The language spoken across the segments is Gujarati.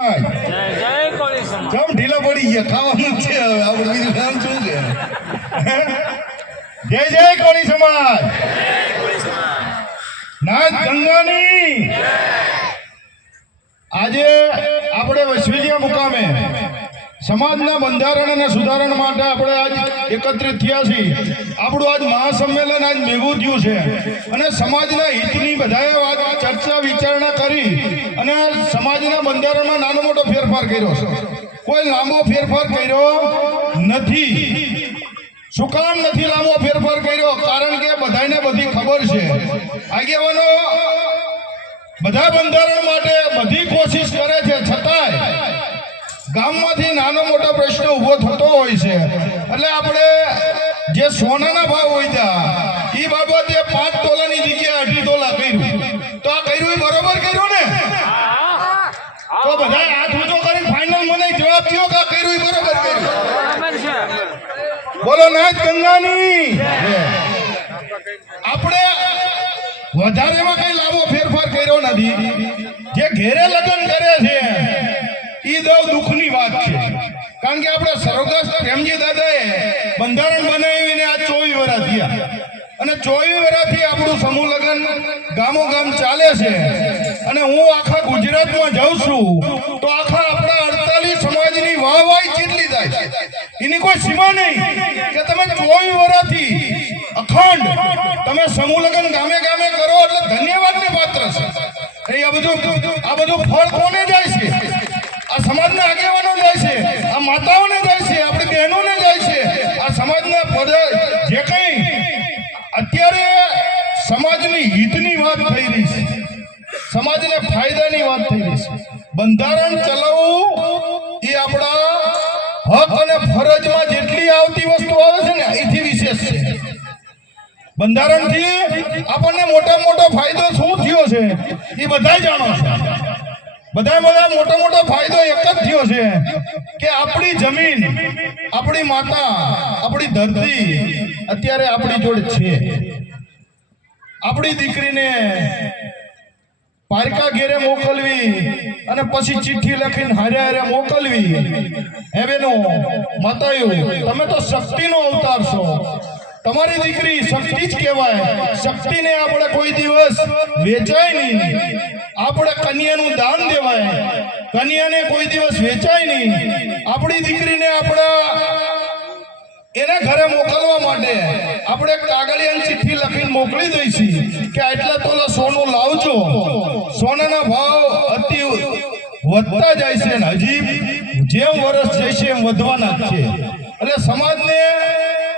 જય કોળી સમાજ. જમ ઢીલા પડી ગયા ખાવાનું છે હવે આપણે બીજું નામ શું છે જય જય કોળી સમાજ નાથ ગંગાની આજે આપણે વૈશ્વિક મુકામે સમાજના બંધારણ અને સુધારણ માટે આપણે આજ એકત્રિત થયા છીએ. આપણું આજ મહાસંમેલન આજ ભેગું થયું છે અને સમાજના હિતની બધાએ વાત ચર્ચા વિચારણા કરી અને સમાજના બંધારણમાં નાનો મોટો ફેરફાર કર્યો છે. કોઈ લાંબો ફેરફાર કર્યો નથી. શું કામ નથી લાંબો ફેરફાર કર્યો? કારણ કે બધાને બધી ખબર છે. આગેવાનો બધા બંધારણ માટે બધી કોશિશ કરે છે, છતાંય ગામમાંથી નાનો મોટો પ્રશ્ન ઉભો થતો હોય છે. એટલે આપણે જે સોનાના ભાવ હોય એ બાબતે 5 તોલાની જગ્યાએ 2.5 તોલા કર્યું. તો આ કર્યું એ બરોબર કર્યું ને? તો બધા હાથ ઊંચો કરીને ફાઇનલ મને જવાબ દો કે આ કર્યું એ બરોબર કર્યું. બોલો નાથ ગંગાની. આપણે વધારેમાં કઈ લાંબો ફેરફાર કર્યો નથી. જે ઘેરે લગ્ન કરે છે એ દુઃખની વાત છે. કારણ કે આપણે સ્વર્ગસ્થ પ્રેમજી દાદાએ બંધારણ બનાવીને આ 24 વર્ષ થયા અને 24 વર્ષથી આપણું સમૂહ લગ્ન ગામો ગામ ચાલે છે. અને હું આખા ગુજરાતમાં જાઉં છું તો આખા આપણા 48 સમાજની વાહવાહી કેટલી થાય છે એની કોઈ સીમા નહીં કે તમે 24 વર્ષથી અખંડ તમે સમૂહ લગ્ન ગામે ગામે કરો એટલે ધન્યવાદને પાત્ર છે. આ બધું ફળ કોને જાય છે? આ સમાજના આગેવાનો જાય છે, આ માતાઓને જાય છે, આપણી બહેનોને જાય છે. આ સમાજના જે કંઈ અત્યારે સમાજની હિતની વાત થઈ રહી છે, સમાજને ફાયદાની વાત થઈ રહી છે. બંધારણ ચલાવવું એ આપણા હક અને ફરજમાં જેટલી આવતી વસ્તુ આવે છે ને એથી વિશેષ છે. બંધારણથી આપણને મોટો ફાયદો શું થયો છે એ બધા જાણો છો. બધા મોટો ફાયદો એક જ થયો છે કે આપણી જમીન, આપણી માતા, આપણી ધરતી અત્યારે આપણી જોડે છે. આપણી દીકરીને પારકા ઘેરે મોકલવી અને પછી ચિઠ્ઠી લખીને હારે હારે મોકલવી. હે બેનો માતાઓ, તમે તો શક્તિનો અવતાર છો. તમારી દીકરી શક્તિ જ કહેવાય. શક્તિને આપણે કોઈ દિવસ વેચાય નહીં. આપણે કન્યાનું દાન દેવાય, કન્યાને કોઈ દિવસ વેચાય નહીં. આપણી દીકરીને આપણા એના ઘરે મોકલવા માટે આપણે કાગળિયાની ચિઠ્ઠી લખીને મોકલી દઈશું કે આટલા તોલા સોનું લાવજો. સોનાના ભાવ અતિ વધતા જાય છે અને હજી જેમ વર્ષ જાય છે એમ વધવાના જ છે. એટલે સમાજને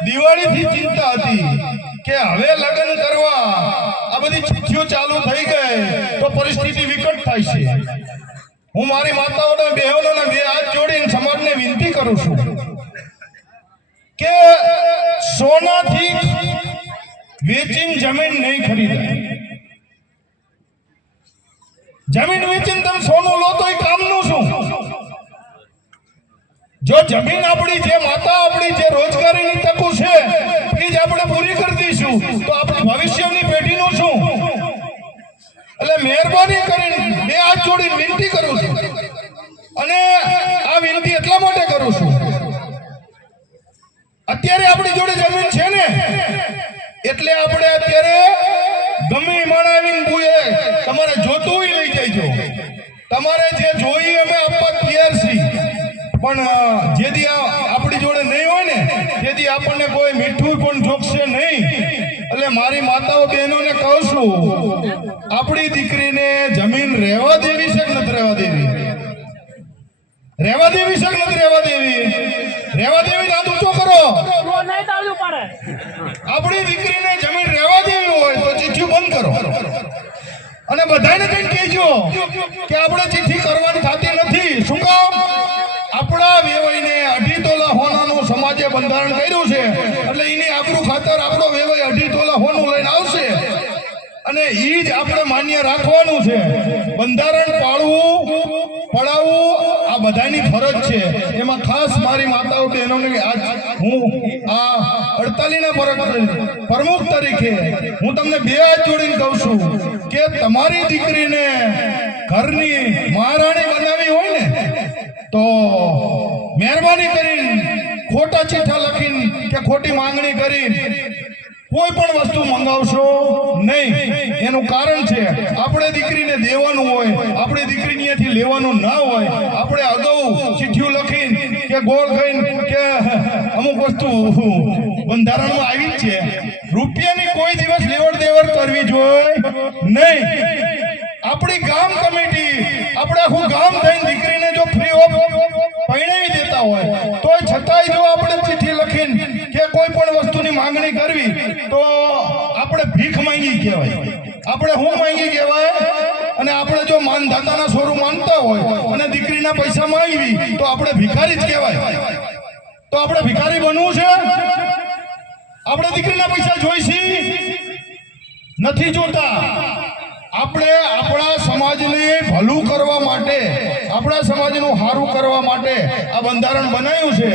દિવાળીથી ચિંતા હતી કે હવે લગ્ન કરવા આ બધી ચિઠ્ઠીઓ ચાલુ થઈ ગઈ તો પરિસ્થિતિ વિકટ થાય છે. હું મારી માતાઓને બહેનોને બે હાથ જોડીને સમાજને વિનંતી કરું છું કે સોનાથી વેચીને જમીન નહીં ખરીદાય. જમીન વેચીને તમે સોનું લો તો એ કામનું શું? જો જમીન આપણી જે માતા આપણી જે રોજગારીની તકો છે એ જ આપણે પૂરી કરી દઈશું તો આપણી ભવિષ્યની પેઢીનું શું? એટલે મહેરબાની કરીને બે હાથ જોડીને વિનંતી કરું છું. અને આ વિનંતી એટલા માટે કરું છું, અત્યારે આપણી જોડે જમીન છે ને એટલે આપણે અત્યારે ગમે માણાવીને બુએ તમારે જોતું હોય લઈ જઈજો. તમારે જે જોઈએ અમે આપવા તૈયાર છીએ. પણ જેથી આપણી જોડે નહીં હોય ને તેથી આપણને કોઈ મીઠું પણ જોગશે નહીં. એટલે મારી માતાઓ બહેનોને કહું છું, આપણી દીકરીને જમીન રહેવા દેવી છે કે નથી રહેવા દેવી? રહેવા દેવી છે કે નથી રહેવા દેવી? રહેવા દેવી હાથ ઊંચો કરો. આપણી દીકરીને જમીન રહેવા દેવી હોય તો ચિઠ્ઠી બંધ કરો અને બધાને કઈ કહેજો કે આપણે ચિઠ્ઠી કરવાની થતી નથી. શું કામ? આપણા વેવાઈને 2.5 તોલા હોનાનું સમાજે બંધારણ કર્યું છે એટલે એની આબરૂ ખાતર આપણો વેવાઈ 2.5 તોલા હોનું લઈને આવશે અને એ જ આપણે માન્ય રાખવાનું છે. બંધારણ પાળવું પડાવવું આ બધાની ફરજ છે. એમાં ખાસ મારી માતાઓ બહેનોને આજ હું આ 48ના પ્રમુખ તરીકે હું તમને બે હાથ જોડીને કહું છું કે તમારી દીકરીને ઘરની મહારાણી બનાવી હોય ને તો મહેરબાની કરીને ખોટા ચિઠ્ઠા લખીને કે ખોટી માંગણી કરીને કોઈ પણ વસ્તુ મંગાવશો નહીં. એનું કારણ છે આપણે દીકરીને દેવાનું હોય, આપણે દીકરીને અહીંયાથી લેવાનું ના હોય. આપણે અગાઉ ચિઠ્ઠીઓ લખીને કે ગોળ ખાઈને કે અમુક વસ્તુ બંધારણમાં આવી જ છે. રૂપિયાની કોઈ દિવસ લેવડ દેવડ કરવી જોઈએ નહીં. આપણી ગામ કમિટી આપણે આખું ગામ થઈને દીકરીને જો ફ્રી ઓફ પરણાવી દેતા હોય તો છતાંય જો આપણે ચિઠ્ઠી લખીને કે કોઈ પણ વસ્તુની માંગણી કરવી તો આપણે ભીખ માંગી કહેવાય. આપણે હું માંગી કહેવાય. અને આપણે જો માનધાતાના સ્વરૂપ માનતા હોય અને દીકરીના પૈસા માંગવી તો આપણે ભિખારી જ કહેવાય. તો આપણે ભિખારી બનવું છે? આપણે દીકરીના પૈસા જોઈશી નથી જોતા. આપણે આપણા સમાજને ભલું કરવા માટે, આપણા સમાજનું સારું કરવા માટે આ બંધારણ બનાવ્યું છે.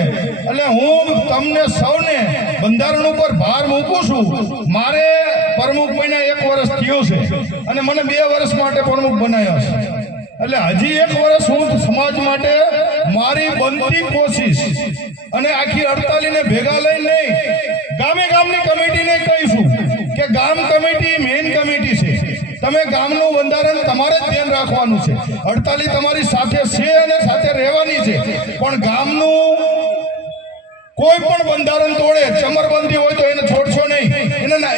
એટલે હું તમને સૌને બંધારણ ઉપર ભાર મૂકું છું. મારે પ્રમુખ બન્યા 1 વર્ષ થયો છે અને મને 2 વર્ષ માટે પ્રમુખ બનાવ્યો છે. એટલે હજી 1 વર્ષ હું સમાજ માટે મારી બનતી કોશિશ અને આખી 48 ને ભેગા લઈને નહીં, ગામે ગામની કમિટીને કહીશું કે ગામ કમિટી મેઇન કમિટી છે. તમે ગામનું બંધારણ તમારે જ ધ્યાન રાખવાનું છે. 48 તમારી સાથે છે અને સાથે રહેવાની છે. પણ ગામનું કોઈ પણ બંધારણ તોડે, ચમરબંધી હોય તો એને છોડશો નહીં.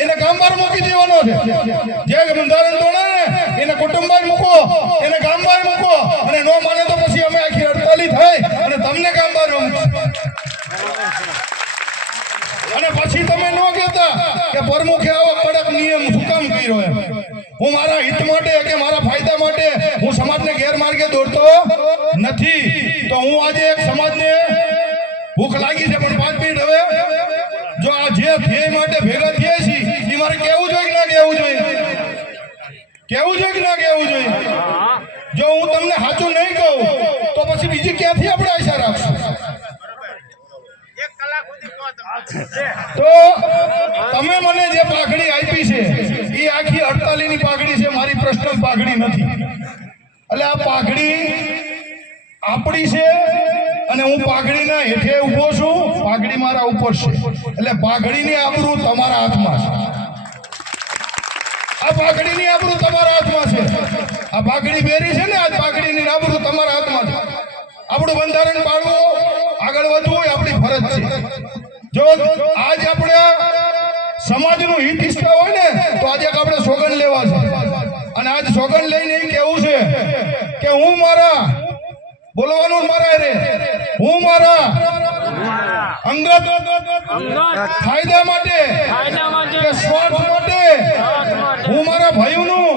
એને ગામ બહાર મૂકી દેવાનો છે. જે બંધારણ તોડે ને એને કુટુંબ બહાર મૂકો, એને ગામ બહાર મૂકો. અને ન માને તો પછી અમે આખી 48 થાય અને તમને ગામ બહાર મૂકશું. અને પછી તમે ન કહેતા કે પ્રમુખે આવો કડક નિયમ શું કામ કર્યો એમ. હું મારા હિત માટે કે મારા ફાયદા માટે હું સમાજને ગેરમાર્ગે દોરતો નથી. તો હું આજે એક સમાજને ભૂખ લાગી છે પણ 5 મિનિટ હવે જો આ જે ધ્યેય માટે ભેગા થયા છીએ એ મારે કેવું જોઈએ કે ના કેવું જોઈએ? કેવું જોઈએ કે ના કેવું જોઈએ? જો હું તમને સાચું નહીં કહું તો પછી બીજી ક્યાંથી આપણે આશા રાખશું? તો તમે મને જે પાઘડી આપી છે એ આખી 48 ની પાઘડી છે, મારી પર્સનલ પાઘડી નથી. એટલે આ પાઘડી આપણી છે અને હું પાઘડીના હેઠે ઊભો છું, પાઘડી મારા ઉપર છે. એટલે પાઘડીની આબરૂ તમારા હાથમાં છે. આ પાઘડીની આબરૂ તમારા હાથમાં છે. આ પાઘડી બેરી છે ને, આ પાઘડીની આબરૂ તમારા હાથમાં છે. આપણું બંધારણ પાળવું, આગળ વધવું એ આપણી ફરજ છે. જો આજ આપણે સમાજનું હિત ઈચ્છતા હોય ને તો આજે આપણે સોગંદ લેવા છે. અને આજ સોગંદ લઈને એ કેવું છે કે હું મારા બોલવાનું મારા રે હું મારા અંગત ફાયદા માટે કે સ્વાર્થ માટે હું મારા ભાઈઓનું,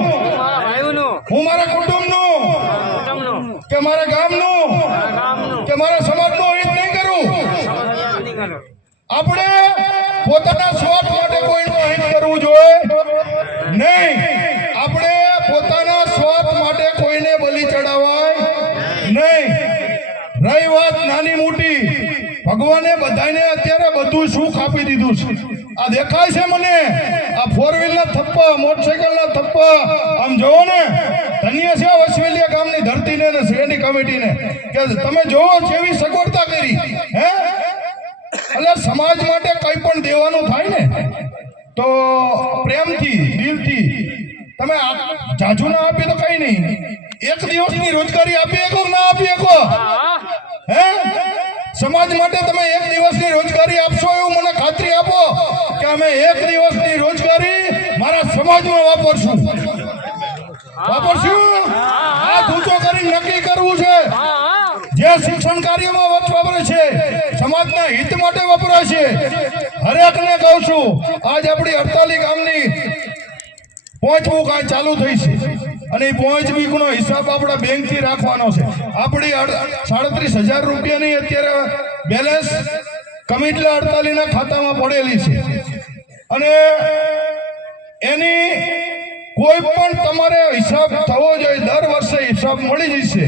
હું મારા કુટુંબનું કે મારા ગામનું કે મારા સમાજનું હિત નહીં કરું. આપણે પોતાના સ્વાર્થ માટે કોઈનું હિત કરવું જોઈએ નહીં. આપણે પોતાના સ્વાર્થ માટે કોઈને બલિ ચડાવાય નહીં. રહી વાત નાની મોટી, ભગવાને બધાને અત્યારે બધું સુખ આપી દીધું છે. આ દેખાય છે મને, આ 4 વ્હીલના થપ્પા, મોટરસાઇકલના થપ્પા, આમ જોવો ને. ધન્ય છે વસવેલિયા ગામની ધરતીને અને શ્રેણી કમિટીને કે તમે જોવો જેવી સગવડતા કરી. હે એટલે સમાજ માટે કંઈ પણ દેવાનું થાય ને તો પ્રેમથી, દિલથી. તમે જાજુ ના આપી તો કઈ નહીં. 1 દિવસની રોજગારી આપી શકો ના આપી શકો? હે સમાજ માટે તમે 1 દિવસની રોજગારી આપશો એવું મને ખાતરી આપો કે અમે 1 દિવસની રોજગારી મારા સમાજમાં વાપરશું. હાથ ઊંચો કરીને નક્કી કરવું છે. જે શિક્ષણ કાર્યમાં વપરાય છે સમાજના હિત માટે વપરાય છે. હરેકને કહું છું આજ આપણી 48 ગામની 5 બુક આ ચાલુ થઈ છે અને એ 5 વીકનો હિસાબ આપણા બેંકથી રાખવાનો છે. આપણી 37,000 રૂપિયાની અત્યારે બેલેન્સ કમિટલા 48 ના ખાતામાં પડેલી છે. અને એની કોઈ પણ તમારે હિસાબ થવો જોઈએ. દર વર્ષે હિસાબ મળી જશે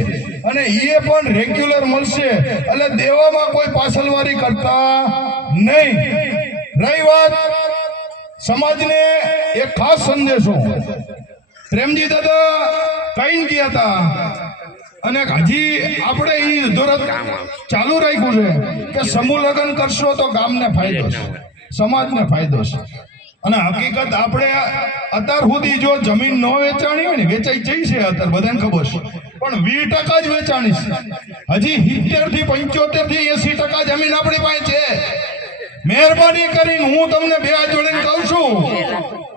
અને એ પણ રેગ્યુલર મળશે. એટલે દેવામાં કોઈ પાછળવારી કરતા નહીં. રહી વાત સમાજને એક ખાસ સંદેશો, પ્રેમજી દાદા કઈ ગયા હતા અને હજી આપણે ઈ ધોરત ચાલુ રાખ્યું છે કે સમૂહ લગ્ન કરશો તો ગામને ફાયદો છે, સમાજને ફાયદો છે. અને હકીકત આપણે અત્યાર સુધી જો જમીન ન વેચાણી હોય ને, વેચાઈ જઈ છે અત્યારે બધાને ખબર છે, પણ 20% જ વેચાણી છે. હજી 70 થી 75 થી 80% જમીન આપણી પાસે છે. મહેરબાની કરીને હું તમને બે હાથ જોડીને કહું છું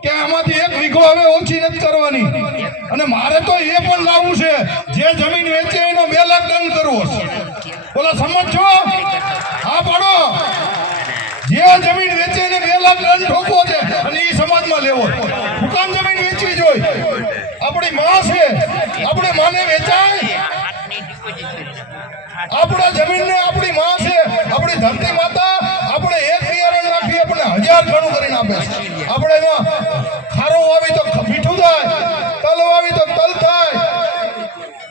કે આમાંથી 1 વીઘો હવે ઓછી નથી કરવાની. અને મારે તો એ પણ લાવવું છે, જે જમીન વેચે એનો 2 લાખ દંડ કરવો છે. બોલા સમજો? હા પાડો. જે જમીન વેચે એને 2 લાખ દંડ ઠોકવો છે અને એ સમાજમાં લેવો. દુકાન જમીન વેચવી જોઈએ. આપણી માં છે, આપણે માને વેચાય. આપણા જમીનને આપણી માં છે, આપણી ધરતી માતા. આપણે 1 બિયારણ નાખી આપણે 1000 ગણું કરીને આપે છે. આપણે એમાં ખારો વાવી તો મીઠું થાય, તલ વાવી તો તલ થાય,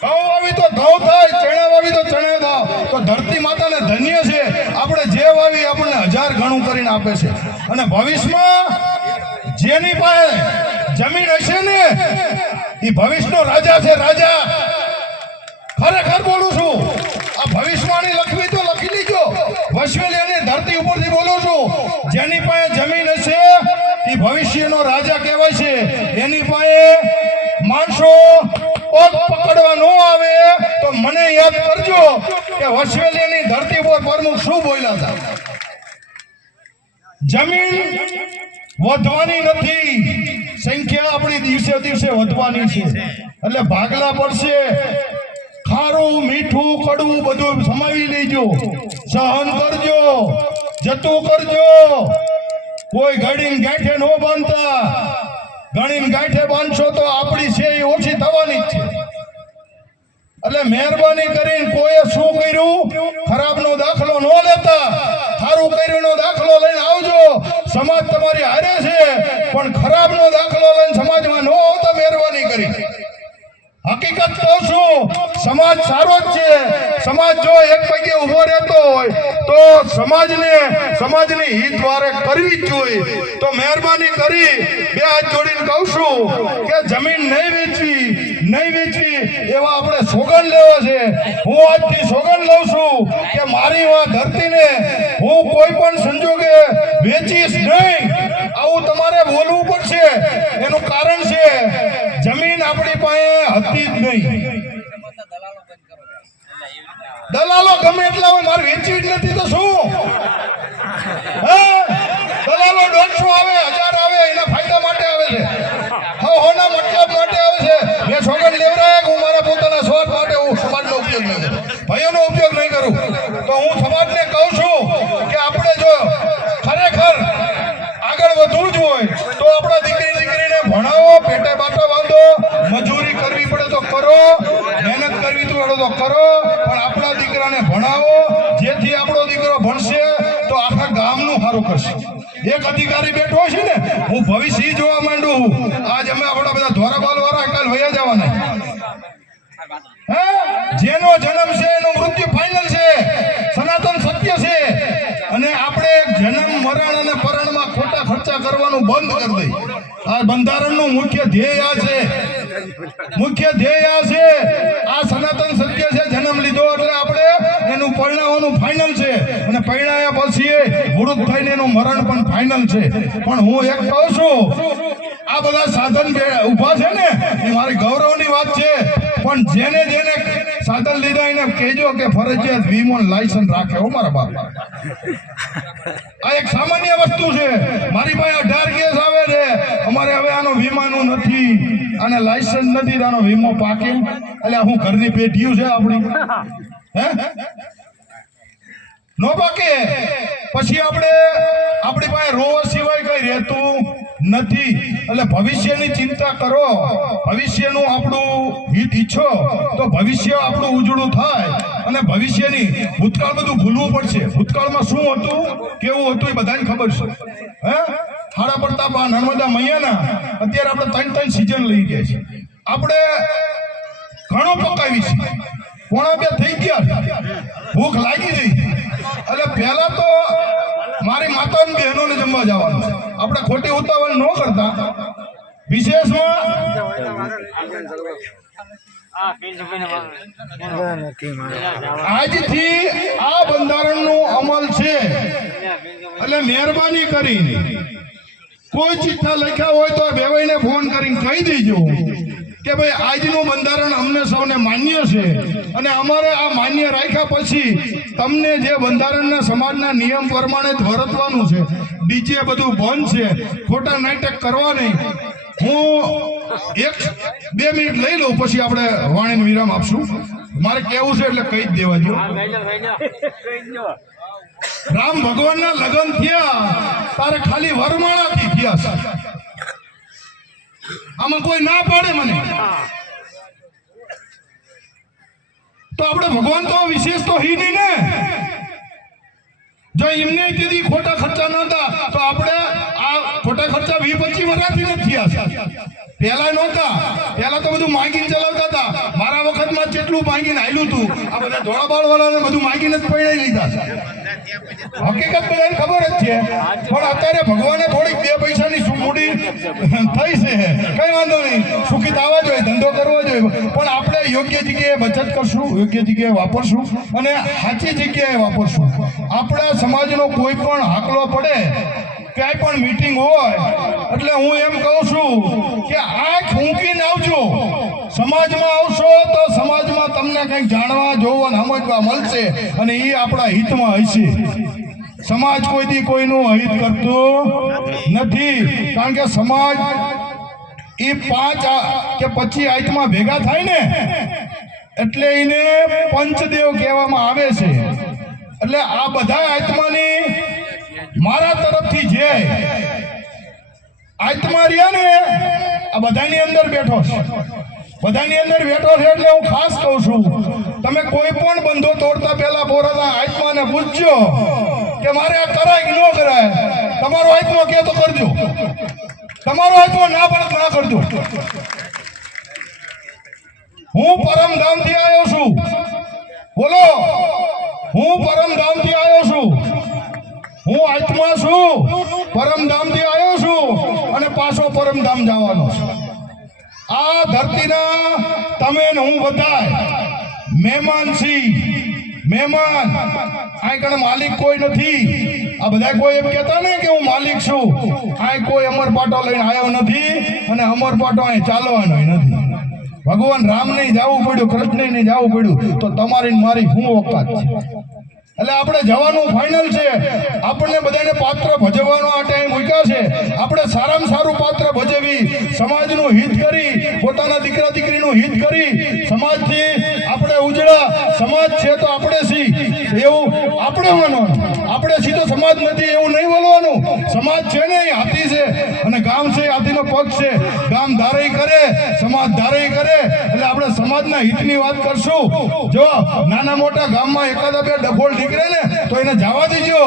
ઘઉં વાવી તો ઘઉં થાય, ચણા વાવી તો ચણા થાય. તો ધરતી માતાને ધન્ય છે. આપણે જે વાવી આપણને 1000 ગણું કરીને આપે છે. અને ભવિષ્યમાં જેની પાસે જમીન હશે ને એ ભવિષ્યનો રાજા છે, રાજા. ખરેખર બોલું છું. આ ભવિષ્યવાણી લખવી તો લખી લીજો. વસવેલિયાની ધરતી ઉપરથી બોલું છું. જેની પાસે જમીન હશે એ ભવિષ્યનો રાજા કહેવાય છે. એની પાસે માણસો પગ પકડવા ન આવે તો મને યાદ કરજો કે વસવેલિયાની ધરતી પર પ્રમુખ શું બોલ્યા હતા. જમીન વધવાની નથી, સંખ્યા આપણી દિવસે દિવસે વધવાની છે. એટલે ભાગલા પડશે. ખારું મીઠું કડવું બધું સમાવી લેજો, સહન કરજો, જતું કરજો. કોઈ ઘડીને ગાંઠે ન બાંધતા. ઘડીને ગાંઠે બાંધશો તો આપણી છે એ ઓછી થવાની જ છે. એટલે મહેરબાની કરીને કોઈએ શું કર્યું ખરાબનો દાખલો ન લેતા, સારું કર્યુંનો દાખલો લઈને આવજો. સમાજ તમારી હારે છે, પણ ખરાબનો દાખલો લઈને સમાજમાં ન આવતા મહેરબાની કરી. હકીકત કહું છું, સમાજ સારો જ છે. સમાજ જો એક પગે ઉભો રહેતો હોય તો સમાજની હિત વારે કરવી જ જોઈએ. તો મહેરબાની કરી બે હાથ જોડીને કહું છું કે જમીન નહીં વેચવી એવા આપણે સોગંદ લેવા છે. હું આજથી સોગંદ લઉં છું કે મારી આ ધરતીને હું કોઈ પણ સંજોગે વેચીશ નહીં. આવું તમારે બોલવું પડશે. એનું કારણ છે જમીન આપણી પાસે હતી જ નહીં. દલાલો ગમે એટલા હોય, મારે વેચવી જ નથી તો શું? દલાલો 150 આવે, 1000 આવે, એના ફાયદા માટે આવે છે. હોના મતલબ માટે આવે છે. મેં સોગંદ લેવરાય હું મારા પોતાના સ્વાર્થ માટે હું સમાજનો ઉપયોગ નહીં કરું, ભાઈઓનો ઉપયોગ નહીં કરું. તો હું સમાજને કહું છું કે આપણે જો ખરેખર આગળ વધવું જ હોય તો આપણા દીકરીને ભણાવો, પેટે બાટા બાંધો, મજૂરી કરવી પડે તો કરો, મહેનત કરવી પડે તો કરો, પણ આપણા દીકરાને ભણાવો. જેથી આપણો દીકરો ભણશે તો આખા ગામનું સારું કરશે. એક અધિકારી બેઠો છે ને, હું ભવિષ્ય જોવા માંડું. આજ અમે આપણા બધા ધોરાબાલ વાળા કાલ વયા જવાના. જેનો જન્મ છે એનું મૃત્યુ ફાઇનલ છે, સનાતન સત્ય છે. અને આપણે જન્મ મરણ અને પરણમાં ખોટા ખર્ચા કરવાનું બંધ કરી દઈએ. આ બંધારણનું મુખ્ય ધ્યેય આ છે. આ સનાતન સત્ય છે. જન્મ લીધો એટલે આપણે એનું પરણાવવાનું ફાઇનલ છે, અને પરણાયા પછી વૃદ્ધ થઈને એનું મરણ પણ ફાઇનલ છે. પણ હું એક કહું છું, આ બધા સાધન ઊભા છે ને એ મારી ગૌરવની વાત છે. પણ જેને સાધન લીધા એને કહેજો કે ફરજિયાત વીમો લાયસન્સ રાખે. હો મારા બાપ, આ એક સામાન્ય વસ્તુ છે. મારી પાસે 18 કેસ આવે છે. અમારે હવે આનો વીમાનું નથી, આને લાયસન્સ નથી, આનો વીમો પાકે. એટલે હું ઘરની પેઢીઓ છે આપણી, નો પાકે. પછી આપણી પાસે રોવા સિવાય કઈ રહેતું નથી. એટલે ભવિષ્યની ચિંતા કરો, ભવિષ્યનું આપણું હિત ઈચ્છો તો ભવિષ્ય આપણું ઉજળું થાય. અને ભવિષ્યની ભૂતકાળ બધું ભૂલવું પડશે. ભૂતકાળમાં શું હતું, કેવું હતું એ બધાને ખબર છે. હાડા પ્રતાપ નર્મદા મૈયાના અત્યારે આપણે 3 સિઝન લઈ ગયા છે. આપણે ઘણું પકાવી છે, 1.5 થઈ ગયા, ભૂખ લાગી ગઈ. એટલે પહેલા તો મારી માતા અને બહેનોને જમવા જવાનું. આપણે ખોટી ઉતાવળ ન કરતા. વિશેષમાં આ પિન્ટુભાઈને મારો. આજથી આ બંધારણનો અમલ છે એટલે મહેરબાની કરીને કોઈ ચિઠ્ઠા લખ્યા હોય તો બેવાઈને ફોન કરીને કહી દેજો કે ભાઈ આજનું બંધારણ અમને સૌને માન્ય છે અને અમારે આ માન્ય રાખ્યા પછી તમને જે બંધારણના સમાજના નિયમ પ્રમાણે જ વર્તવાનું છે. ડીજે બધું બંધ છે, ખોટા નાટક કરવા નહીં. હું 1-2 મિનિટ લઈ લઉં પછી આપણે વાણીને વિરામ આપશું. મારે કેવું છે એટલે કહી જ દેવા દો. રામ ભગવાનના લગ્ન થયા તારે ખાલી વરમાળાથી થયા છે. આમાં કોઈ ના પાડે મને તો આપણે ભગવાન તો વિશેષ તો હી નહીં ને. જો એમને કીધી ખોટા ખર્ચા નહોતા તો આપણે આ ખોટા ખર્ચા 20-25 વર્ષથી નથી થયા છે. પહેલા નહોતા, પહેલા તો બધું માંગીને ચલાવતા હતા. મારા વખતમાં જેટલું માંગીને હાલ્યું હતું આ બધા ધોળાબાળ વાળાને બધું માંગીને જ પૈણાઈ લીધા છે. હકીકત બધાને ખબર જ છે પણ અત્યારે ભગવાને થોડીક 2 પૈસાની મૂડી થઈ છે. કઈ વાંધો નહીં, સુખી થવા જોઈએ, ધંધો કરવો જોઈએ પણ આપણે યોગ્ય જગ્યાએ બચત કરશું, યોગ્ય જગ્યાએ વાપરશું અને સાચી જગ્યાએ વાપરશું. આપણા સમાજનો કોઈ પણ હાકલો પડે, ક્યાંય પણ મીટિંગ હોય એટલે હું એમ કહું છું કે આંખ ઊંકીને આવજો. સમાજમાં આવશો તો સમાજમાં તમને કંઈક જાણવા, જોવા, સમજવા મળશે અને એ આપણા હિતમાં હશે. સમાજ કોઈ દી કોઈનું હિત કરતો નથી કારણ કે સમાજ એ 5 કે 25 આયતમાં ભેગા થાય ને એટલે એને પંચદેવ કહેવામાં આવે છે. એટલે આ બધા આત્માની મારા તરફથી જે આત્મા રહ્યા ને આ બધાની અંદર બેઠો છે, બધાની અંદર બેઠો છે. એટલે હું ખાસ કહું છું તમે કોઈ પણ બંધો તોડતા પહેલા પોરાના આત્માને પૂછજો કે મારે આ કરાય કે ન કરાય. તમારો આત્મા કે તો કરજો, તમારો આત્મા ના પડે ના કરજો. હું પરમધામથી આવ્યો છું, બોલો હું પરમધામથી આવ્યો છું, હું આત્મા છું, પરમધામથી આવ્યો છું અને પાછો પરમધામ જવાનો છું. આ ધરતીના તમે ને હું બધા મહેમાન છી, મહેમાન. આ કણ માલિક કોઈ નથી. આ બધા કોઈ એમ કહેતા ને કે હું માલિક છું. આ કોઈ અમરપાટો લઈને આવ્યો નથી અને અમરપાટો અહીં ચાલવાનો નથી. ભગવાન રામને જવું પડ્યું, કૃષ્ણને જવું પડ્યું તો તમારી મારી શું ઓકાત છે? એટલે આપણે જવાનું ફાઇનલ છે. આપણને બધાને પાત્ર ભજવવાનો આ ટાઈમ મૂક્યા છે. આપણે સારામાં સારું પાત્ર ભજવી, સમાજનું હિત કરી, પોતાના દીકરા દીકરીનું હિત કરી, સમાજથી આપણે ઉજળા સમાજ છે તો આપણે સી એવું આપણે માનવાનું. આપણે સીધો સમાજ નથી એવું નહીં બોલવાનું. સમાજ છે ને એ હાથી છે અને ગામ છે હાથીનો પગ છે. ગામ ધારઈ કરે, સમાજ ધારઈ કરે એટલે આપણે સમાજના હિતની વાત કરશું. જો નાના મોટા ગામમાં એકાદા 2 ડફોળ નીકળે ને તો એને જવા દેજો,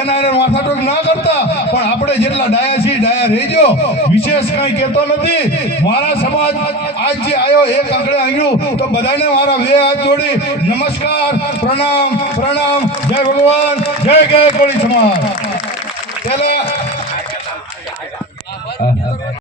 એના એને માથાટોક ના કરતા. પણ આપણે જેટલા ડાયા છીએ ડાયા રહેજો. વિશેષ કઈ કહેતો નથી. મારા સમાજ આજ જે આવ્યો એક આંકડે આવ્યું તો બધાને મારા 2 હાથ જોડી નમસ્કાર, પ્રણામ, પ્રણામ. જય ભગવાન, જય જય કોળી સમાજ. પેલા